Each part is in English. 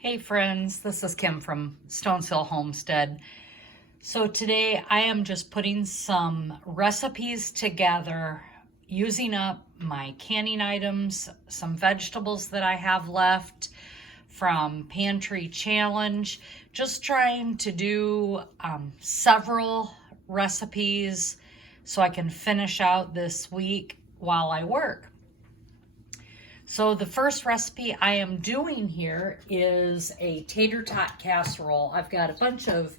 Hey friends, this is Kim from Stonehill Homestead. So today I am just putting some recipes together, using up my canning items, some vegetables that I have left from Pantry Challenge, just trying to do several recipes so I can finish out this week while I work. So the first recipe I am doing here is a tater tot casserole. I've got a bunch of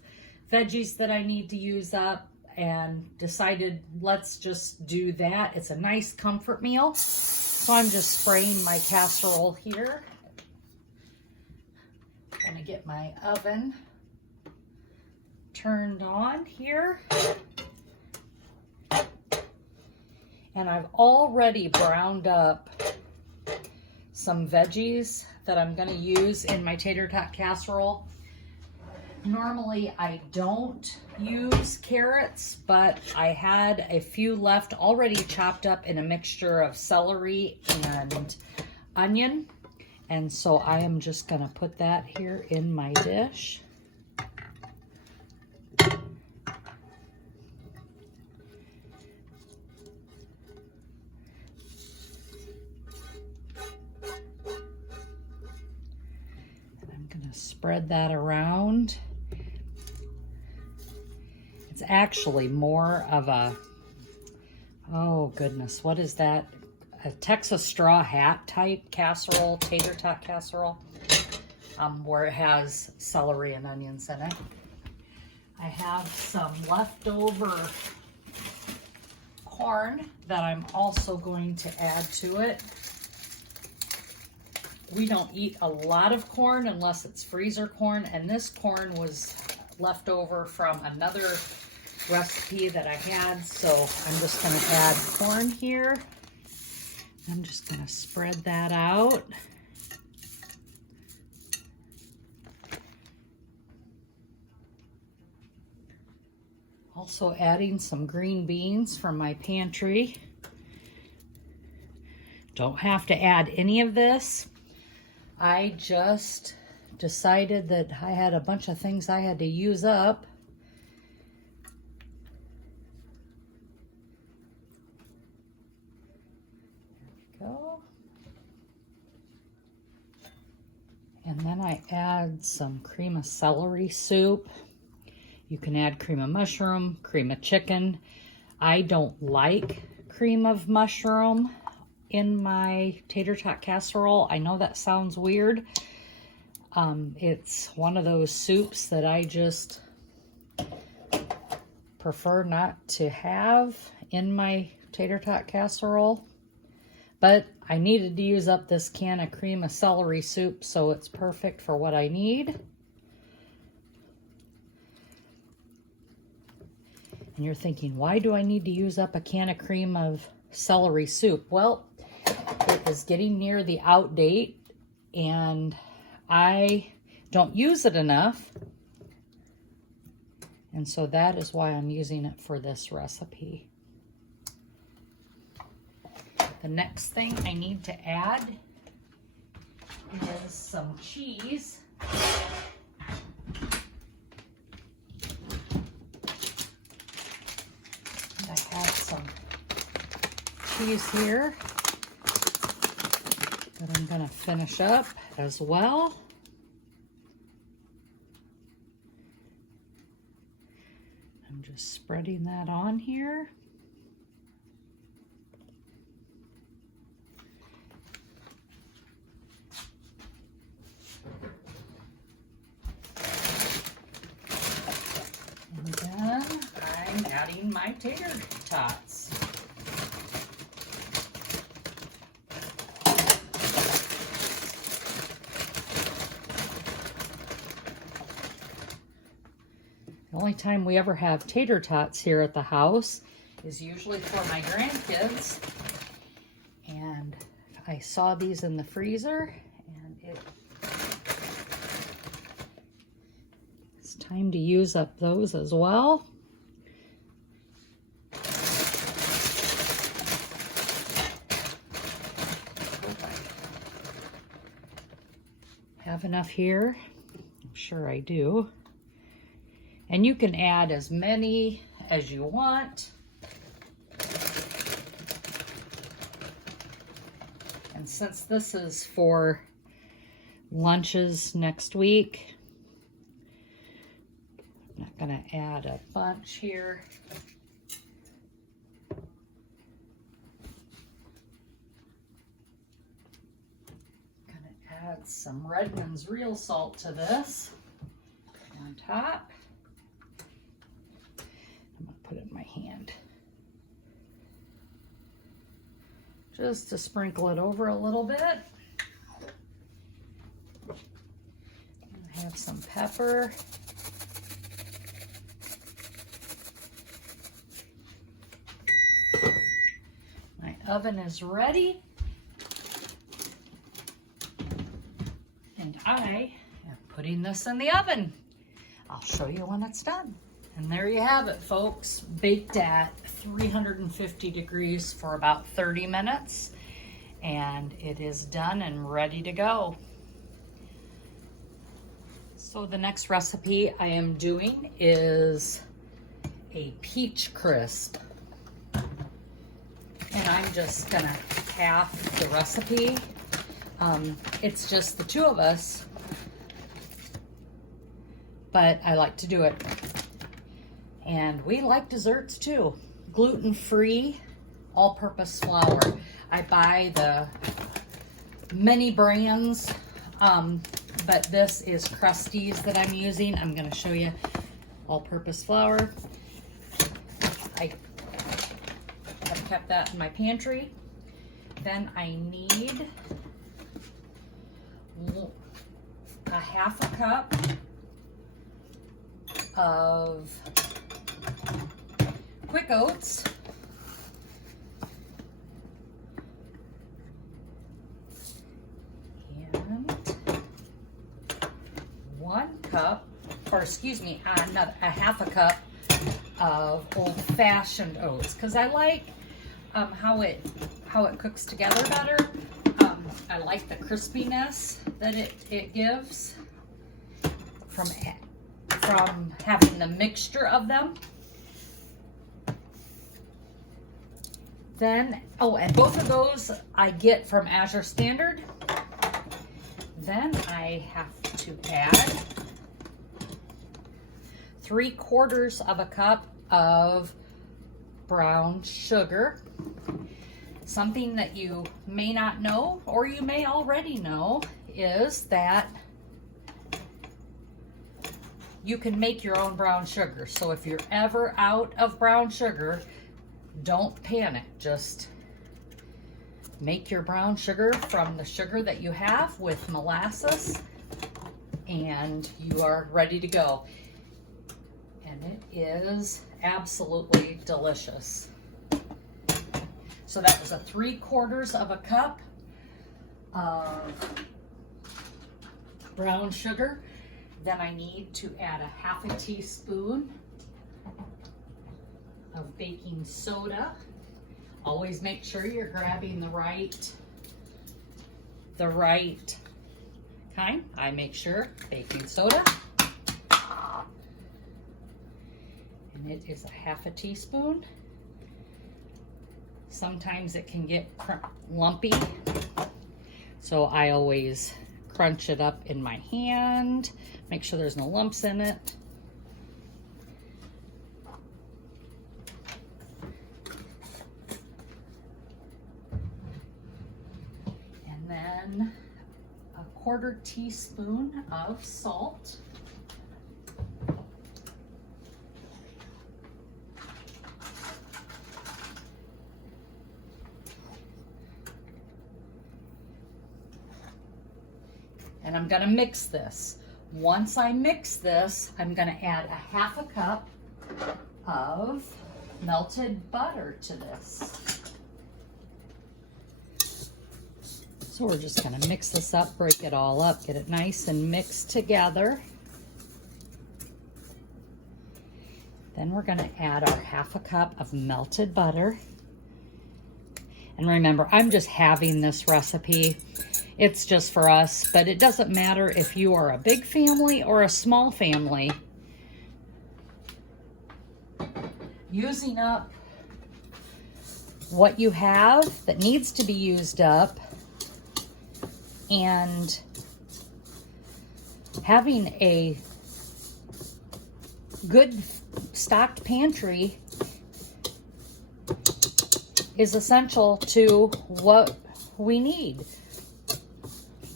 veggies that I need to use up and decided let's just do that. It's a nice comfort meal. So I'm just spraying my casserole here. I'm gonna get my oven turned on here. And I've already browned up some veggies that I'm going to use in my tater tot casserole. Normally I don't use carrots, but I had a few left already chopped up in a mixture of celery and onion. And so I am just going to put that here in my dish. Spread that around. It's actually more of a, oh goodness, what is that? A Texas straw hat type casserole, tater tot casserole, where it has celery and onions in it. I have some leftover corn that I'm also going to add to it. We don't eat a lot of corn unless it's freezer corn, and this corn was left over from another recipe that I had, so I'm just going to add corn here. I'm just going to spread that out. Also adding some green beans from my pantry. Don't have to add any of this. I just decided that I had a bunch of things I had to use up. There we go. And then I add some cream of celery soup. You can add cream of mushroom, cream of chicken. I don't like cream of mushroom in my tater tot casserole. I know that sounds weird. It's one of those soups that I just prefer not to have in my tater tot casserole. But I needed to use up this can of cream of celery soup, so it's perfect for what I need. And you're thinking, why do I need to use up a can of cream of celery soup? Well, it is getting near the out date and I don't use it enough. And so that is why I'm using it for this recipe. The next thing I need to add is some cheese. And I have some cheese here that I'm going to finish up as well. I'm just spreading that on here. And then I'm adding my tater tots. The only time we ever have tater tots here at the house is usually for my grandkids. And I saw these in the freezer, and it's time to use up those as well. enough here. I'm sure I do. And you can add as many as you want. And since this is for lunches next week, I'm not going to add a bunch here. Going to add some Redmond's real salt to this on top. I'm going to put it in my hand. Just to sprinkle it over a little bit. Have some pepper. My oven is ready. And I am putting this in the oven. I'll show you when it's done. And there you have it, folks. Baked at 350 degrees for about 30 minutes. And it is done and ready to go. So the next recipe I am doing is a peach crisp. And I'm just gonna half the recipe. It's just the two of us, but I like to do it. And we like desserts too. Gluten-free, all-purpose flour. I buy the many brands, but this is Krusteaz that I'm using. I'm gonna show you all-purpose flour. I have kept that in my pantry. Then I need a half a cup of quick oats. And 1 cup, or excuse me, a half a cup of old-fashioned oats, because I like how it cooks together better. I like the crispiness that it gives from having the mixture of them. Then, oh, and both of those I get from Azure Standard. Then I have to add 3/4 of a cup of brown sugar. Something that you may not know, or you may already know, is that you can make your own brown sugar. So if you're ever out of brown sugar, don't panic. Just make your brown sugar from the sugar that you have with molasses, and you are ready to go. And it is absolutely delicious. So that was a 3/4 of a cup of brown sugar. Then I need to add a half a teaspoon of baking soda. Always make sure you're grabbing the right kind. I make sure baking soda. And it is a half a teaspoon. Sometimes it can get lumpy, so I always crunch it up in my hand, make sure there's no lumps in it. And then a 1/4 teaspoon of salt. And I'm gonna mix this. Once I mix this, I'm gonna add a half a cup of melted butter to this. So we're just gonna mix this up, break it all up, get it nice and mixed together. Then we're gonna add our half a cup of melted butter. And remember, I'm just having this recipe. It's just for us, but it doesn't matter if you are a big family or a small family. Using up what you have that needs to be used up and having a good stocked pantry is essential to what we need.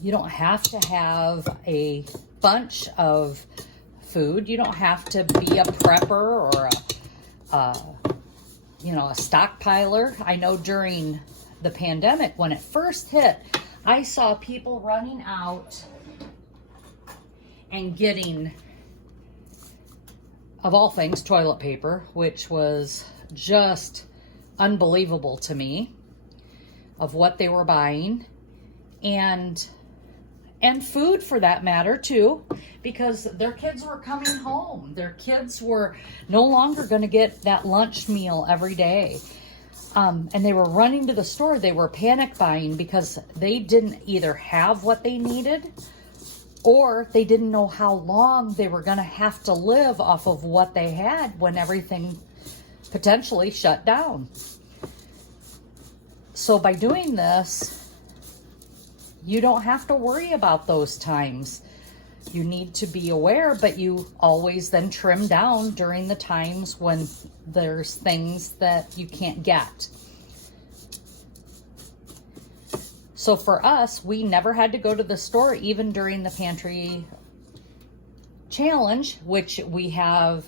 You don't have to have a bunch of food. You don't have to be a prepper or a stockpiler. I know during the pandemic, when it first hit, I saw people running out and getting, of all things, toilet paper, which was just unbelievable to me of what they were buying, and food for that matter too, because their kids were coming home. Their kids were no longer going to get that lunch meal every day. And they were running to the store. They were panic buying because they didn't either have what they needed or they didn't know how long they were going to have to live off of what they had when everything potentially shut down. So by doing this, you don't have to worry about those times. You need to be aware, but you always then trim down during the times when there's things that you can't get. So for us, we never had to go to the store even during the pantry challenge, which we have,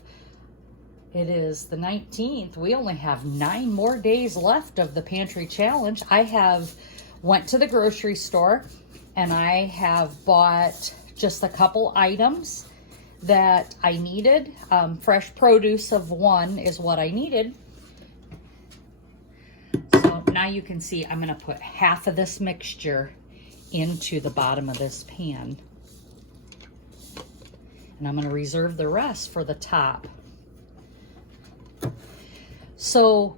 it is the 19th. We only have 9 more days left of the pantry challenge. I have went to the grocery store and I have bought just a couple items that I needed. Fresh produce of 1 is what I needed. So now you can see I'm going to put half of this mixture into the bottom of this pan. And I'm going to reserve the rest for the top. So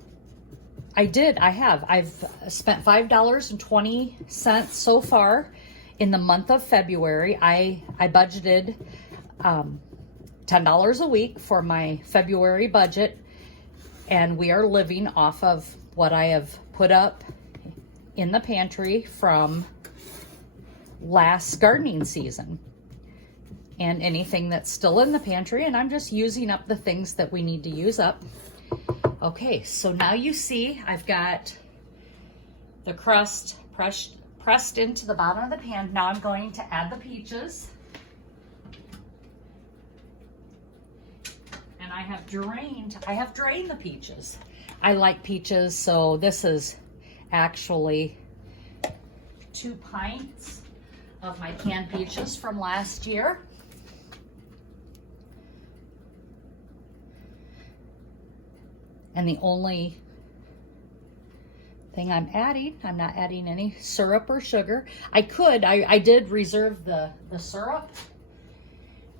I've spent $5.20 so far in the month of February. I budgeted $10 a week for my February budget, and we are living off of what I have put up in the pantry from last gardening season and anything that's still in the pantry, and I'm just using up the things that we need to use up. Okay, so now you see I've got the crust pressed into the bottom of the pan. Now I'm going to add the peaches. And I have drained the peaches. I like peaches, so this is actually 2 pints of my canned peaches from last year. And the only thing I'm not adding any syrup or sugar. I did reserve the syrup,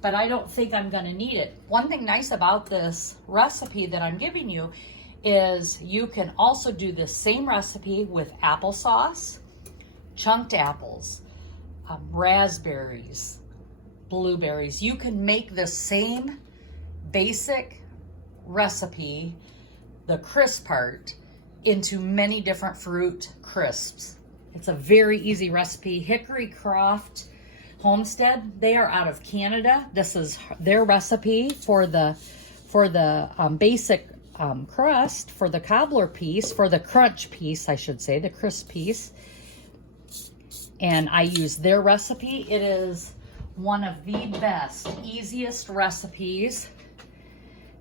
but I don't think I'm gonna need it. One thing nice about this recipe that I'm giving you is you can also do this same recipe with applesauce, chunked apples, raspberries, blueberries. You can make the same basic recipe, the crisp part, into many different fruit crisps. It's a very easy recipe. Hickory Croft Homestead, they are out of Canada. This is their recipe for the basic crust, for the cobbler piece, for the crunch piece, I should say, the crisp piece. And I use their recipe. It is one of the best, easiest recipes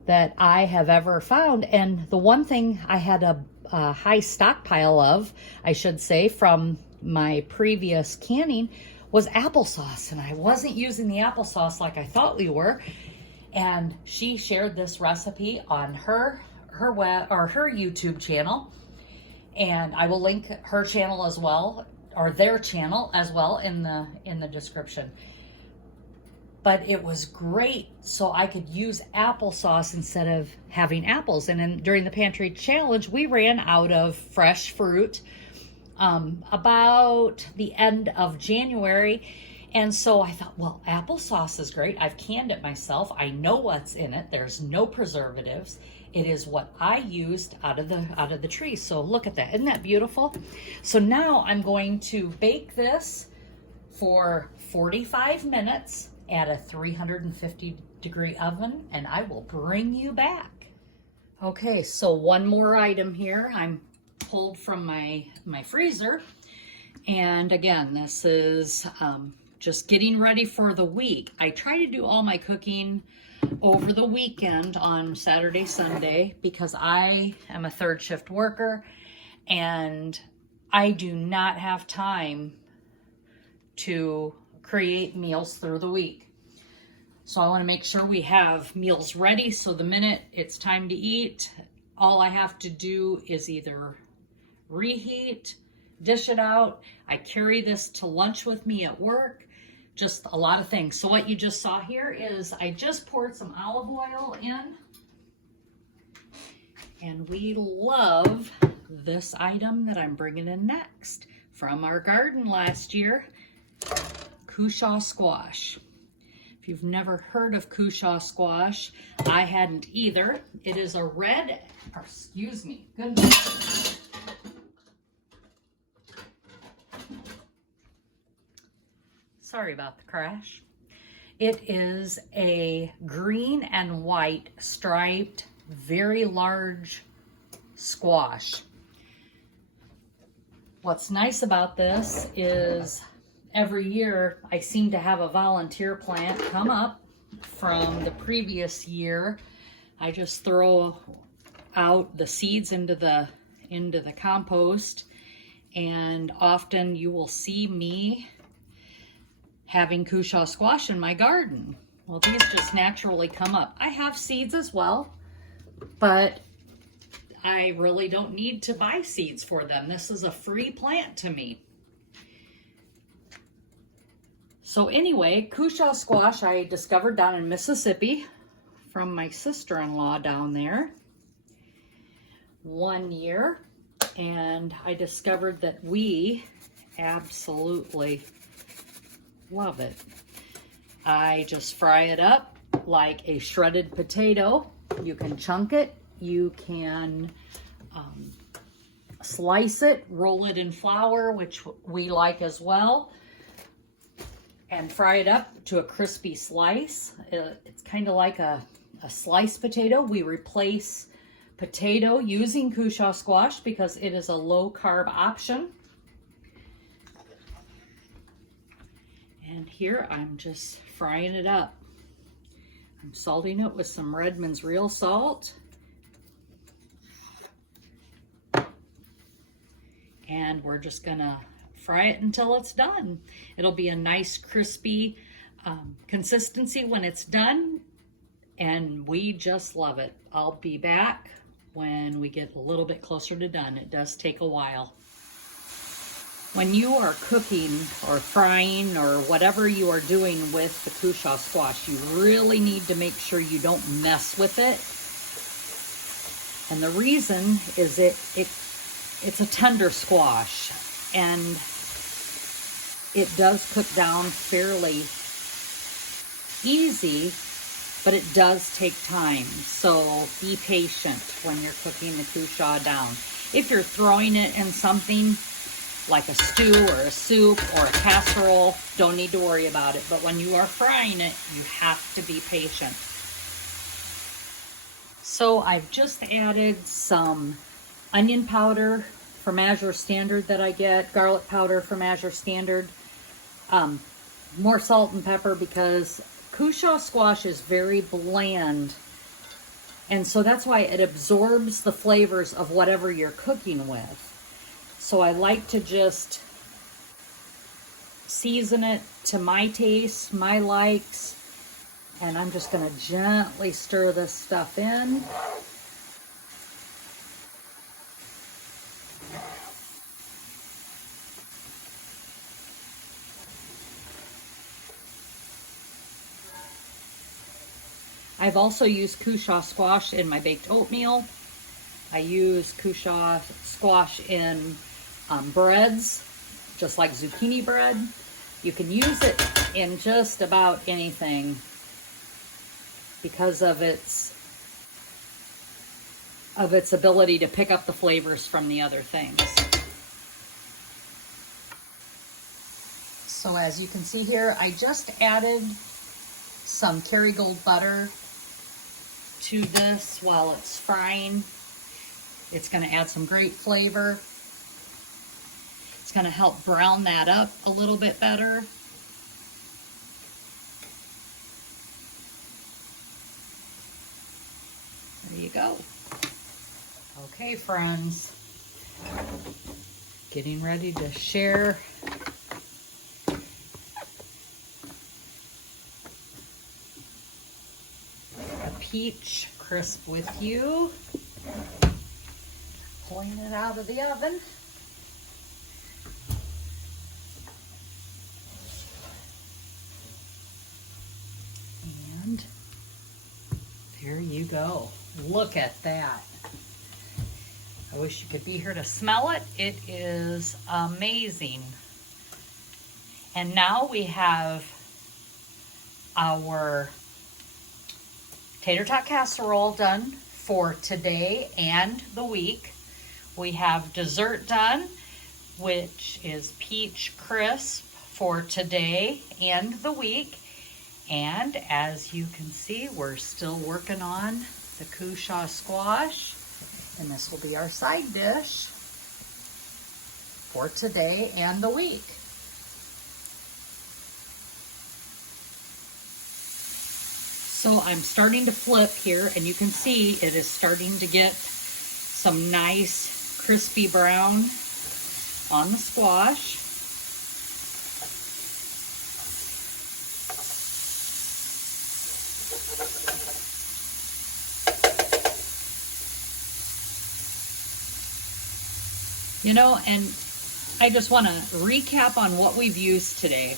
that I have ever found. And the one thing I had a high stockpile of, I should say, from my previous canning was applesauce, and I wasn't using the applesauce like I thought we were. And she shared this recipe on her web or her YouTube channel, and I will link her channel as well, or their channel as well, in the description. But it was great, so I could use applesauce instead of having apples. And then during the pantry challenge, we ran out of fresh fruit about the end of January. And so I thought, well, applesauce is great. I've canned it myself. I know what's in it. There's no preservatives. It is what I used out of the tree. So look at that. Isn't that beautiful? So now I'm going to bake this for 45 minutes at a 350-degree oven, and I will bring you back. Okay, so one more item here. I'm pulled from my freezer. And again, this is just getting ready for the week. I try to do all my cooking over the weekend on Saturday, Sunday, because I am a third shift worker and I do not have time to create meals through the week. So I want to make sure we have meals ready, so the minute it's time to eat, all I have to do is either reheat, dish it out. I carry this to lunch with me at work. Just a lot of things. So what you just saw here is I just poured some olive oil in. And we love this item that I'm bringing in next from our garden last year, Cushaw Squash. If you've never heard of Cushaw Squash, I hadn't either. It is a red, goodness. Sorry about the crash. It is a green and white striped, very large squash. What's nice about this is every year I seem to have a volunteer plant come up from the previous year. I just throw out the seeds into the compost, and often you will see me having Cushaw squash in my garden. Well, these just naturally come up. I have seeds as well, but I really don't need to buy seeds for them. This is a free plant to me. So anyway, Cushaw squash I discovered down in Mississippi from my sister-in-law down there one year, and I discovered that we absolutely love it. I just fry it up like a shredded potato. You can chunk it, you can slice it, roll it in flour, which we like as well, and fry it up to a crispy slice. It's kind of like a sliced potato. We replace potato using Cushaw squash because it is a low carb option. And here I'm just frying it up. I'm salting it with some Redmond's real salt. And we're just gonna fry it until it's done. It'll be a nice crispy consistency when it's done, and we just love it. I'll be back when we get a little bit closer to done. It does take a while. When you are cooking or frying or whatever you are doing with the Cushaw squash, you really need to make sure you don't mess with it. And the reason is it's a tender squash, and it does cook down fairly easy, but it does take time. So be patient when you're cooking the Cushaw down. If you're throwing it in something like a stew or a soup or a casserole, don't need to worry about it. But when you are frying it, you have to be patient. So I've just added some onion powder from Azure Standard that I get, garlic powder from Azure Standard, more salt and pepper because Cushaw squash is very bland. And so that's why it absorbs the flavors of whatever you're cooking with. So I like to just season it to my taste, my likes, and I'm just gonna gently stir this stuff in. I've also used Cushaw squash in my baked oatmeal. I use Cushaw squash in breads, just like zucchini bread. You can use it in just about anything because of its ability to pick up the flavors from the other things. So as you can see here, I just added some Kerrygold butter to this while it's frying. It's going to add some great flavor. It's going to help brown that up a little bit better. There you go. Okay, friends, getting ready to share a peach crisp with you. Pulling it out of the oven. And there you go. Look at that. I wish you could be here to smell it. It is amazing. And now we have our tater tot casserole done for today and the week. We have dessert done, which is peach crisp for today and the week. And as you can see, we're still working on the Cushaw Squash. And this will be our side dish for today and the week. So I'm starting to flip here, and you can see it is starting to get some nice crispy brown on the squash. You know, and I just want to recap on what we've used today.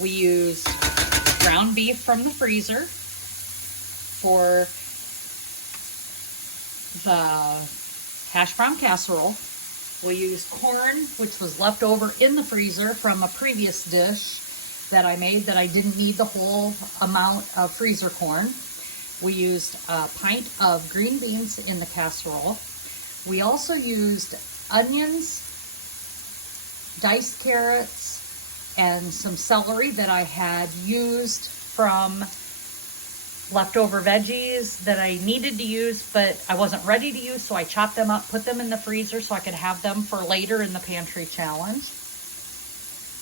We used ground beef from the freezer for the hash brown casserole. We used corn, which was left over in the freezer from a previous dish that I made that I didn't need the whole amount of freezer corn. We used a pint of green beans in the casserole. We also used onions, diced carrots, and some celery that I had used from leftover veggies that I needed to use, but I wasn't ready to use, so I chopped them up, put them in the freezer so I could have them for later in the pantry challenge.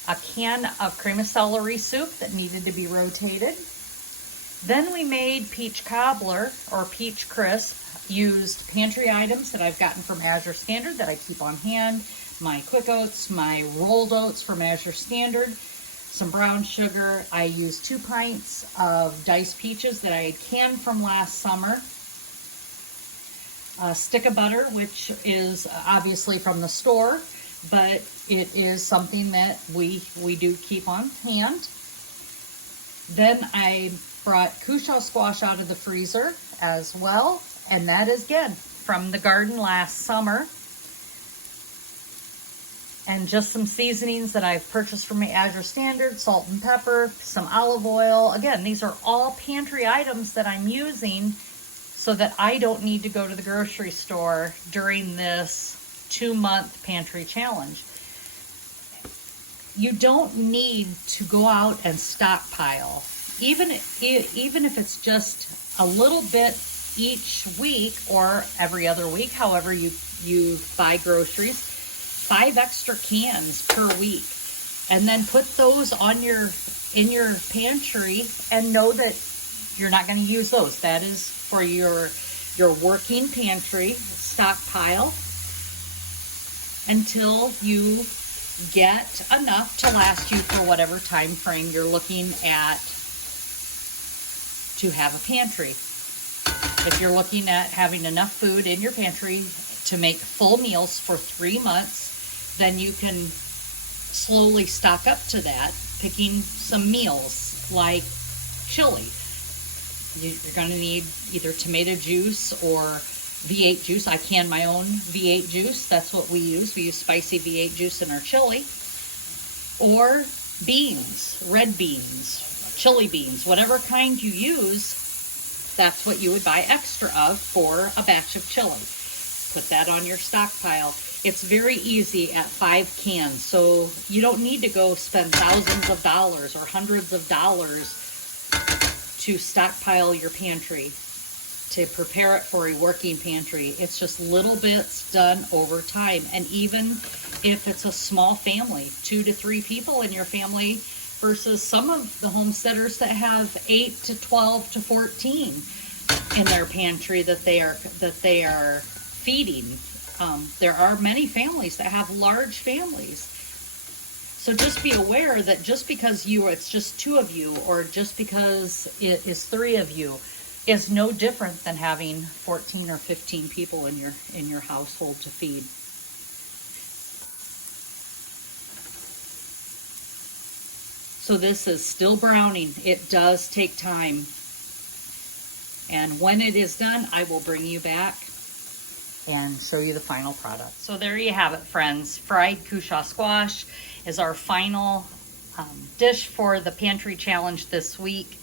A can of cream of celery soup that needed to be rotated. Then we made peach cobbler or peach crisp. Used pantry items that I've gotten from Azure Standard that I keep on hand. My quick oats, my rolled oats from Azure Standard, some brown sugar. I used 2 pints of diced peaches that I had canned from last summer. A stick of butter, which is obviously from the store, but it is something that we do keep on hand. Then I brought Cushaw Squash out of the freezer as well. And that is, again, from the garden last summer. And just some seasonings that I've purchased from my Azure Standard, salt and pepper, some olive oil. Again, these are all pantry items that I'm using so that I don't need to go to the grocery store during this 2-month pantry challenge. You don't need to go out and stockpile. Even if it's just a little bit each week or every other week, however you buy groceries, 5 extra cans per week, and then put those on in your pantry and know that you're not going to use those. That is for your working pantry stockpile until you get enough to last you for whatever time frame you're looking at to have a pantry. If you're looking at having enough food in your pantry to make full meals for 3 months, then you can slowly stock up to that, picking some meals like chili. You're going to need either tomato juice or V8 juice. I can my own V8 juice. That's what we use. We use spicy V8 juice in our chili. Or beans, red beans, chili beans, whatever kind you use, that's what you would buy extra of for a batch of chili. Put that on your stockpile. It's very easy at 5 cans, so you don't need to go spend thousands of dollars or hundreds of dollars to stockpile your pantry, to prepare it for a working pantry. It's just little bits done over time. And even if it's a small family, 2 to 3 people in your family, versus some of the homesteaders that have 8 to 12 to 14 in their pantry that they are feeding. There are many families that have large families. So just be aware that just because it's just 2 of you, or just because it is 3 of you, is no different than having 14 or 15 people in your household to feed. So this is still browning. It does take time. And when it is done, I will bring you back and show you the final product. So there you have it, friends. Fried Cushaw squash is our final dish for the pantry challenge this week.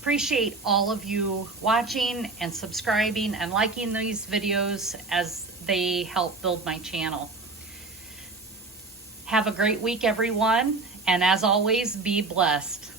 Appreciate all of you watching and subscribing and liking these videos, as they help build my channel. Have a great week, everyone, and as always, be blessed.